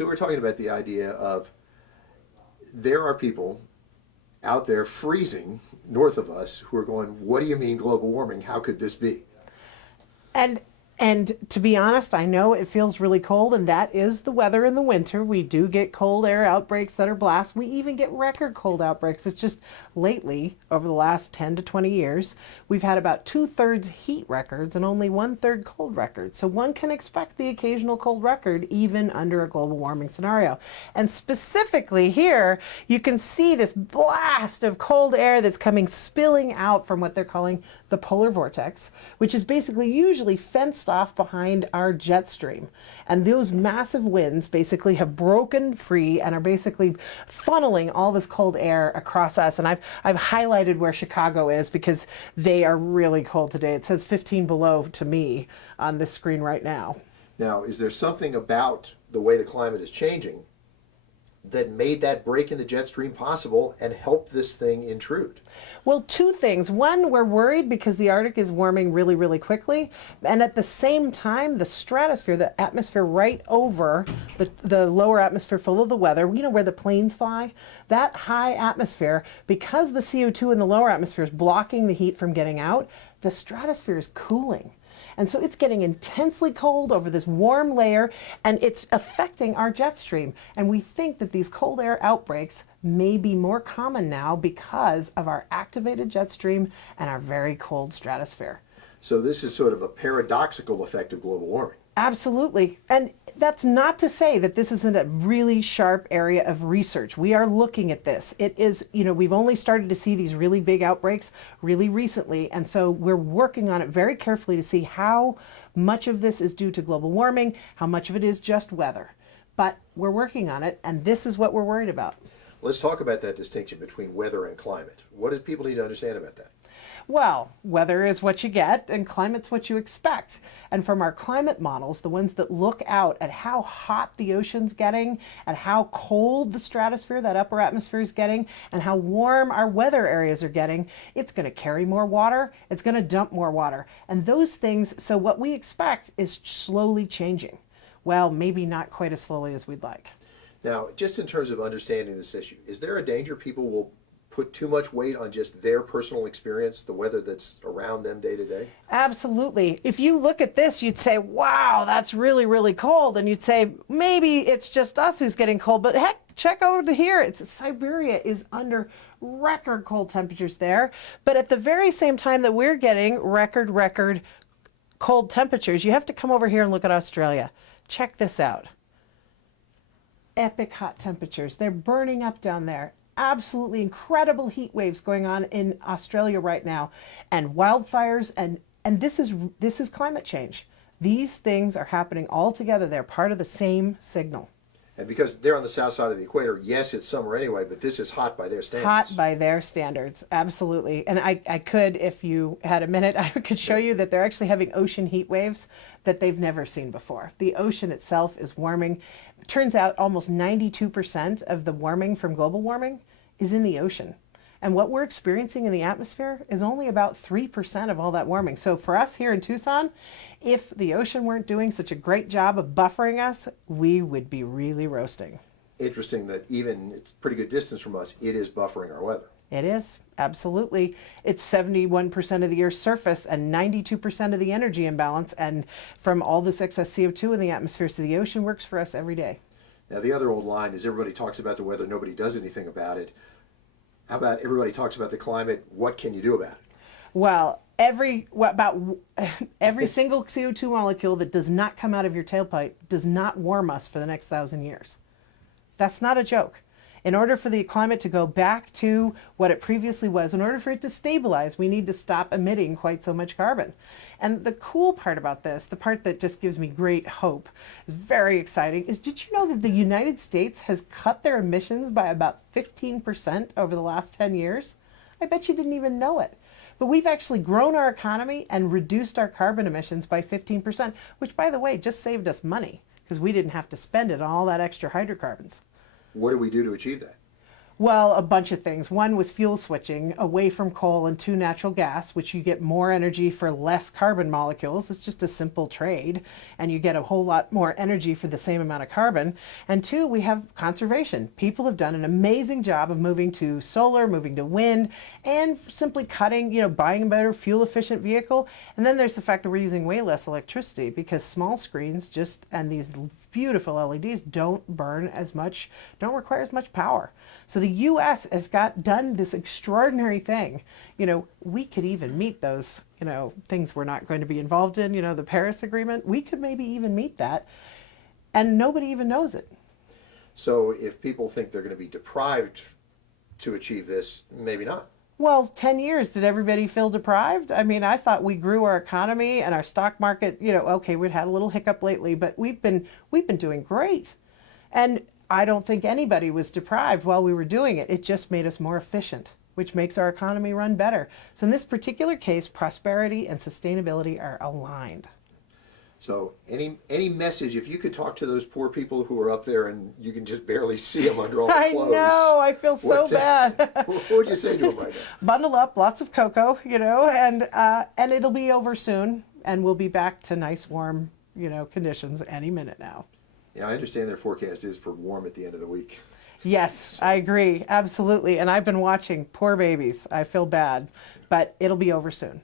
So we're talking about the idea of there are people out there freezing north of us who are going, what do you mean global warming? How could this be? And and to be honest, I know it feels really cold, and that is the weather in the winter. We do get cold air outbreaks that are blasts. We even get record cold outbreaks. It's just lately, over the last 10 to 20 years, we've had about 2/3 heat records and only 1/3 cold records. So one can expect the occasional cold record even under a global warming scenario. And specifically here, you can see this blast of cold air that's coming spilling out from what they're calling the polar vortex, which is basically usually fenced off behind our jet stream. And those massive winds basically have broken free and are basically funneling all this cold air across us. And I've highlighted where Chicago is because they are really cold today. It says 15 below to me on this screen right now. Now, is there something about the way the climate is changing that made that break in the jet stream possible and helped this thing intrude? Well, two things. One, we're worried because the Arctic is warming really, really quickly. And at the same time, the stratosphere, the atmosphere right over the lower atmosphere full of the weather, you know, where the planes fly, that high atmosphere, because the CO2 in the lower atmosphere is blocking the heat from getting out, the stratosphere is cooling. And so it's getting intensely cold over this warm layer, and it's affecting our jet stream. And we think that these cold air outbreaks may be more common now because of our activated jet stream and our very cold stratosphere. So this is sort of a paradoxical effect of global warming. Absolutely. And that's not to say that this isn't a really sharp area of research. We are looking at this. It is, you know, we've only started to see these really big outbreaks really recently. And so we're working on it very carefully to see how much of this is due to global warming, how much of it is just weather. But we're working on it, and this is what we're worried about. Let's talk about that distinction between weather and climate. What do people need to understand about that? Well, weather is what you get and climate's what you expect. And from our climate models, the ones that look out at how hot the ocean's getting, at how cold the stratosphere, that upper atmosphere is getting, and how warm our weather areas are getting, it's going to carry more water, it's going to dump more water. And those things, so what we expect is slowly changing. Well, maybe not quite as slowly as we'd like. Now, just in terms of understanding this issue, is there a danger people will put too much weight on just their personal experience, the weather that's around them day to day? Absolutely. If you look at this, you'd say, wow, that's really, really cold. And you'd say, maybe it's just us who's getting cold. But heck, check over to here. Siberia is under record cold temperatures there. But at the very same time that we're getting record cold temperatures, you have to come over here and look at Australia. Check this out. Epic hot temperatures. They're burning up down there. Absolutely incredible heat waves going on in Australia right now, and wildfires, and this is climate change. These things are happening all together. They're part of the same signal. And because they're on the south side of the equator, yes, it's summer anyway, but this is hot by their standards. Hot by their standards, absolutely. And I could, if you had a minute, I could show you that they're actually having ocean heat waves that they've never seen before. The ocean itself is warming. It turns out almost 92% of the warming from global warming is in the ocean. And what we're experiencing in the atmosphere is only about 3% of all that warming. So for us here in Tucson, if the ocean weren't doing such a great job of buffering us, we would be really roasting. Interesting that even it's pretty good distance from us, it is buffering our weather. It is, absolutely. It's 71% of the Earth's surface and 92% of the energy imbalance, and from all this excess CO2 in the atmosphere, so the ocean works for us every day. Now, the other old line is everybody talks about the weather, nobody does anything about it. How about everybody talks about the climate, what can you do about it? Well, every single CO2 molecule that does not come out of your tailpipe does not warm us for the next 1,000 years. That's not a joke. In order for the climate to go back to what it previously was, in order for it to stabilize, we need to stop emitting quite so much carbon. And the cool part about this, the part that just gives me great hope, is very exciting, is did you know that the United States has cut their emissions by about 15% over the last 10 years? I bet you didn't even know it. But we've actually grown our economy and reduced our carbon emissions by 15%, which, by the way, just saved us money because we didn't have to spend it on all that extra hydrocarbons. What do we do to achieve that? Well, a bunch of things. One was fuel switching away from coal and to natural gas, which you get more energy for less carbon molecules. It's just a simple trade, and you get a whole lot more energy for the same amount of carbon. And two, we have conservation. People have done an amazing job of moving to solar, moving to wind, and simply cutting, buying a better fuel efficient vehicle. And then there's the fact that we're using way less electricity because small screens and these beautiful LEDs don't require as much power. So the US has done this extraordinary thing. We could even meet those, things we're not going to be involved in, the Paris Agreement. We could maybe even meet that, and nobody even knows it. So if people think they're going to be deprived to achieve this, maybe not. Well, 10 years, did everybody feel deprived? I mean, I thought we grew our economy and our stock market, okay, we'd had a little hiccup lately, but we've been doing great. And I don't think anybody was deprived while we were doing it. It just made us more efficient, which makes our economy run better. So in this particular case, prosperity and sustainability are aligned. So any message, if you could talk to those poor people who are up there and you can just barely see them under all the I clothes. know, I feel so bad. What would you say to them right now? Bundle up, lots of cocoa, and it'll be over soon, and we'll be back to nice, warm, conditions any minute now. Yeah, I understand their forecast is for warm at the end of the week. Yes, I agree, absolutely. And I've been watching poor babies. I feel bad, but it'll be over soon.